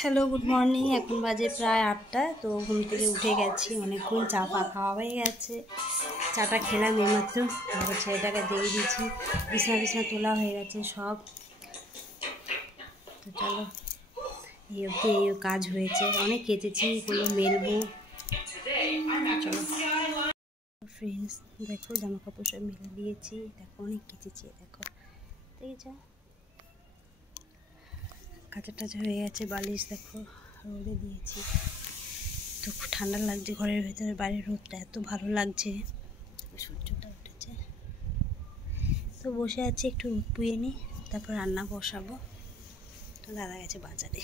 Hello, good morning. এখন বাজে প্রায় 8টা। তো ঘুম থেকে উঠে গেছি, অনেকক্ষণ চা খাওয়া হয়ে গেছে। চাটা খেলাম এইমাত্র, ছেলেটাকে দিয়ে দিয়েছি, বিছনা তোলা হয়ে গেছে সব। তো চলো, এই অবধি এই কাজ হয়েছে, অনেক কেচেছি, এগুলো মেলবো। চলো ফ্রেন্ডস, দেখো জামা কাপড় সব মেলে দিয়েছি, দেখো অনেক কেচেছি, দেখো দেখেছ, কাঁচা টাচা হয়ে গেছে। বালিশ দেখো রোদে দিয়েছি, তো খুব ঠান্ডা লাগছে ঘরের ভেতরে, বাইরের রোদটা এত ভালো লাগছে, সূর্যটা উঠেছে। তো বসে আছি, একটু রোদ পুয়ে নিই, তারপর রান্না বসাবো। তো দাদা গেছে বাজারে।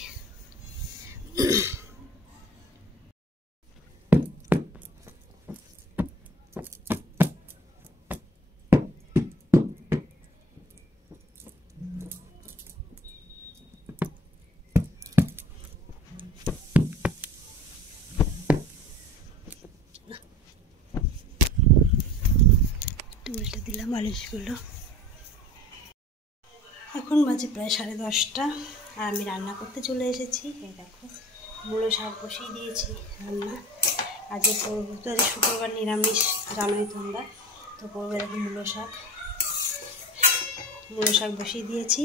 উল্টে দিলাম বালিশগুলো। এখন বাজে প্রায় 10:30, আর আমি রান্না করতে চলে এসেছি। এই দেখো মূলো শাক বসিয়ে দিয়েছি রান্না। আজকে করবো, তো আজ শুক্রবার নিরামিষ, জানোই তোমরা। তো করবো দেখো মূলো শাক বসিয়ে দিয়েছি।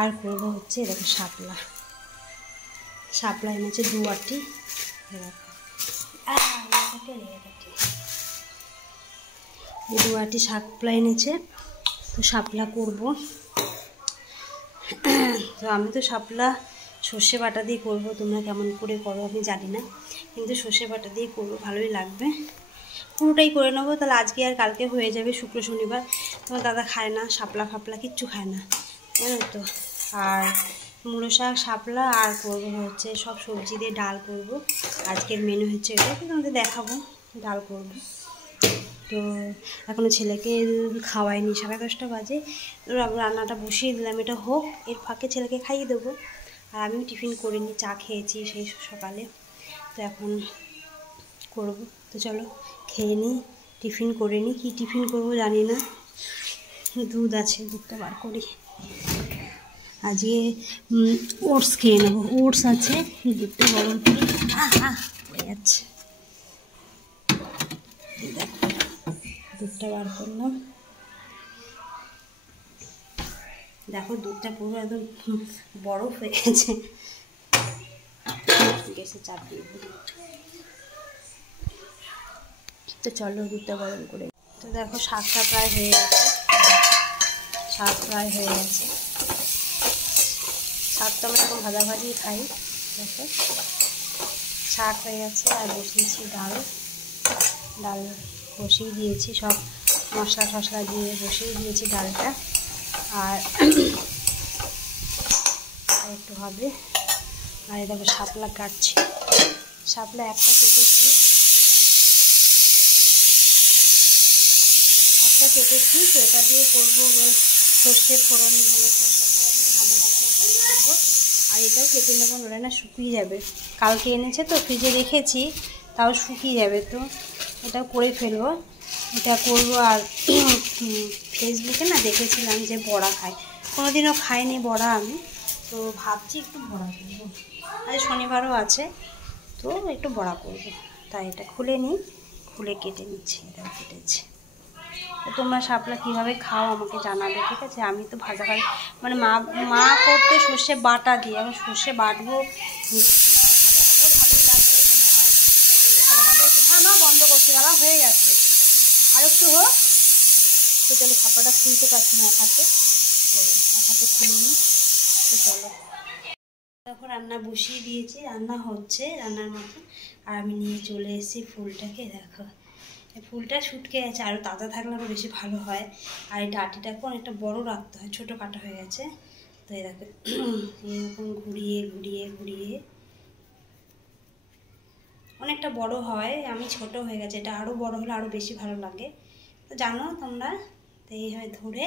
আর করবো হচ্ছে দেখো শাপলা এনেছে 2 আটি। এই 2 আটি শাপলা এনেছে, তো শাপলা করবো। তো আমি তো শাপলা সর্ষে বাটা দিয়ে করবো, তোমরা কেমন করে করো আমি জানি না, কিন্তু সর্ষে বাটা দিয়ে করবো, ভালোই লাগবে। পুরোটাই করে নেবো, তাহলে আজকে আর কালকে হয়ে যাবে, শুক্র শনিবার। তোমার দাদা খায় না শাপলা ফাপলা, কিচ্ছু খায় না, জানো তো। আর মূলো শাক, শাপলা, আর করবো হচ্ছে সব সবজি দিয়ে ডাল করবো। আজকের মেনু হচ্ছে এটা, তোমাদের দেখাবো। ডাল করবো। তো এখনও ছেলেকে খাওয়াইনি, 10:30 বাজে। তো রান্নাটা বসিয়ে দিলাম, এটা হোক, এর ফাঁকে ছেলেকে খাইয়ে দেবো। আর আমিও টিফিন করিনি, চা খেয়েছি সেই সকালে। তো এখন করব, তো চলো খেয়ে নিই, টিফিন করে নিই। কী টিফিন করবো জানি না, দুধ আছে, দুধটা বার করি। আজকে ওটস খেয়ে নেবো, ওটস আছে, দুধটা গরম করি। হয়ে যাচ্ছে, দুধটা বার করলাম। দেখো দুধটা পুরো একদম বরফ হয়ে গেছে, গ্যাসে চাপ দিয়ে দিই। তো চলো দুধটা গরম করে। তো দেখো শাকটা প্রায় হয়ে গেছে, শাক তো আমরা এখন ভাজাভাজি খাই। দেখো শাক হয়ে গেছে, আর বসিয়েছি ডাল বসিয়ে দিয়েছি, সব মশলা টশলা দিয়ে বসিয়ে দিয়েছি ডালটা। আর একটু হবে। আর এই দেখো শাপলা কাটছি, শাপলা একটা কেটেছি, তো এটা দিয়ে করবো সর্ষে ফোড়ন, মানে করবো। আর এটাও কেটে নেবো, নড়ে না শুকিয়ে যাবে, কালকে এনেছে তো ফ্রিজে রেখেছি, তাও শুকিয়ে যাবে। তো এটাও করে ফেলবো, এটা করবো। আর ফেসবুকে না দেখেছিলাম যে বড়া খায়, কোনোদিনও খাইনি বড়া আমি, তো ভাবছি একটু বড়া করবো। আজ শনিবারও আছে, তো একটু বড়া করবো। তাই এটা খুলে নিই, খুলে কেটে নিচ্ছি, এটাও কেটেছি। তো তোমরা শাপলা কীভাবে খাও আমাকে জানাবে, ঠিক আছে। আমি তো ভাজা মানে মা করতে সর্ষে বাটা দিয়ে, আমি সর্ষে বাটবো, ভাজা ভালোই লাগবে মনে হয়। হ্যাঁ মা বন্ধ করছি, দাদা হয়ে গেছে, আর একটু হোক। তো চলো, ছাপাটা খুলতে পারছি না এক হাতে খুলে নিই। তো চলো, দেখো রান্না বসিয়ে দিয়েছি, রান্না হচ্ছে, রান্নার মতো। আর আমি নিয়ে চলে এসেছি ফুলটাকে, দেখো ফুলটা শুটকে গেছে, আরও তাজা থাকলে আরও বেশি ভালো হয়। আর এই ডাঁটিটাকে অনেকটা বড় রাখতে হয়, ছোটো কাটা হয়ে গেছে। তো এই দেখো এরকম ঘুরিয়ে অনেকটা বড় হয়, আমি ছোট হয়ে গেছে, এটা আরও বড় হলে আরও বেশি ভালো লাগে, তো জানো তোমরা। তো এইভাবে ধরে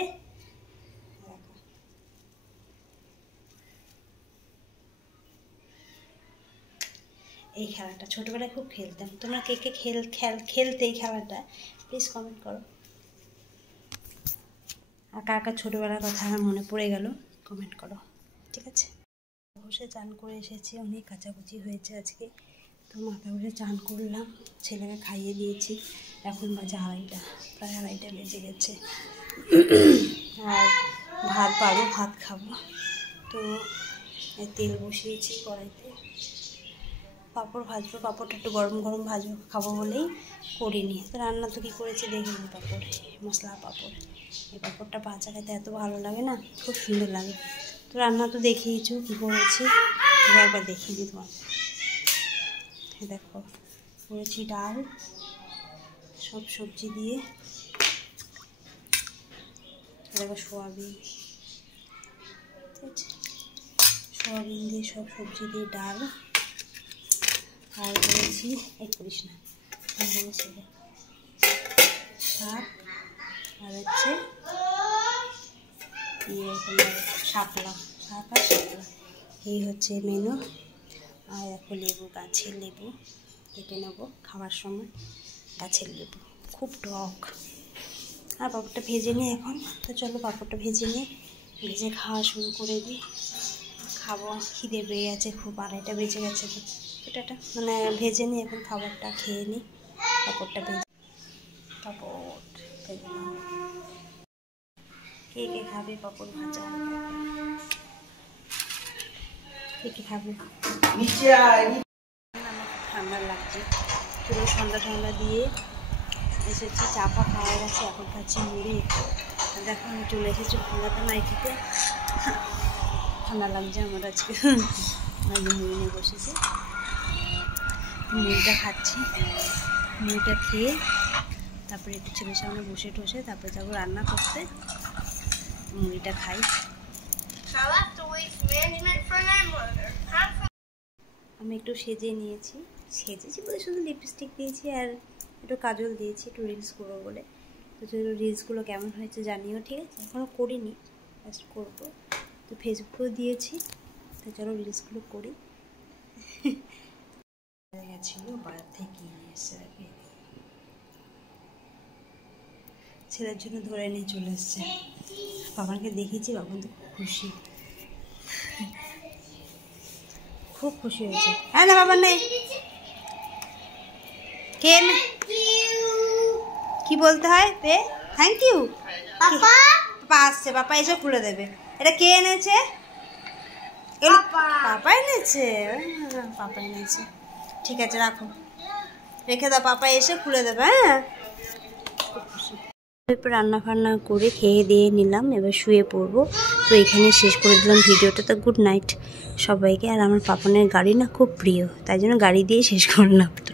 দেখো, এই খেলাটা ছোটোবেলায় খুব খেলতাম। তোমরা কে কে খেলতে এই খেলাটা, প্লিজ কমেন্ট করো। আর কার কার ছোটোবেলার কথা আমার মনে পড়ে গেল, কমেন্ট করো, ঠিক আছে। বসে চান করে এসেছি, অনেক কাচাকুচি হয়েছে আজকে, তো মাথা ঘষে চান করলাম, ছেলেকে খাইয়ে দিয়েছি। এখন বাজে 2:30, প্রায় 2:30 বেজে গেছে। আর ভাত খাবো, তো তেল বসিয়েছি কড়াইতে, পাঁপড় ভাজবো, পাঁপড়টা একটু গরম গরম ভাজবো, খাবো বলেই করিনি। তো রান্না তো কী করেছি দেখিনি, পাঁপড়, মশলা পাঁপড়। এই পাঁপড়টা ভাজা খেতে এত ভালো লাগে না, খুব সুন্দর লাগে। তো রান্না তো দেখিয়েছো কী করেছি, এবার একবার দেখিয়ে দিই তোমার। দেখো করেছি ডাল, সব সবজি দিয়ে, দেখো সোয়াবিন, ঠিক আছে, সোয়াবিন দিয়ে সব সবজি দিয়ে ডাল। আর করেছি করিস না শাক, আর হচ্ছে শাপলা, শাক আর শাপলা, এই হচ্ছে মেনু। আর দেখো লেবু, গাছের লেবু কেটে নেবো খাওয়ার সময়, গাছের লেবু খুব টক। আর পাঁপড়টা ভেজে নিই এখন, তো চলো পাঁপড়টা ভেজে নিই, ভেজে খাওয়া শুরু করে দিই। খাবো, খিদে পেয়ে গেছে খুব, 2:30 বেজে গেছে। তো এটা মানে ভেজে নিই এখন, খাবারটা খেয়ে নিই। পাঁপড়টা ভেজে, পাঁপড় ভেজে নিই। কে কে খাবে পাঁপড় ভাজা? কে কে খাবে? আমার ঠান্ডা লাগছে, পুরো ঠান্ডা দিয়ে এসেছি, চাপা খাওয়া গেছে, এখন খাচ্ছি মুড়ি। দেখো আমি চলে এসেছি কলকাতা নাই খেতে, ঠান্ডা লাগছে আমার আজকে, মুড়ি নিয়ে বসেছি, মুড়িটা খাচ্ছি। মুড়িটা খেয়ে তারপরে একটু ছেলের সামনে বসে টসে তারপরে যাবো রান্না করতে, মুড়িটা খাই। আমি একটু সেজে নিয়েছি, সেজেছি বলে শুধু লিপস্টিক দিয়েছি আর একটু কাজল দিয়েছি, একটু রিলস করবো বলে। তো চলো রিলসগুলো কেমন হয়েছে জানিও, ঠিক আছে? এখনও করিনি, জাস্ট করবো। তো ফেসবুকেও দিয়েছি, তো চলো রিলসগুলো করি। গেছিলো বাইরে থেকে নিয়ে এসে, ছেলের জন্য ধরে নিয়ে চলে এসছে। বাবাকে দেখিয়েছি, বাবা তো খুব খুশি, খুব খুশি হয়েছে। হ্যাঁ না বাবা নেই, কে কি বলতে হয়? Pay thank you. পাপা আসছে, পাপা এসে খুলে দেবে। এটা কে এনেছে? পাপা এনেছে, পাপা এনেছে। ঠিক আছে রাখো, রেখে দাও, পাপা এসে খুলে দেবে। হ্যাঁ, খুব খুশি। এরপর রান্না ফান্না করে খেয়ে দিয়ে নিলাম, এবার শুয়ে পড়বো। তো এখানে শেষ করে দিলাম ভিডিওটা। তো গুড নাইট সবাইকে। আর আমার পাপনের গাড়ি না খুব প্রিয়, তাই জন্য গাড়ি দিয়ে শেষ করলাম। তো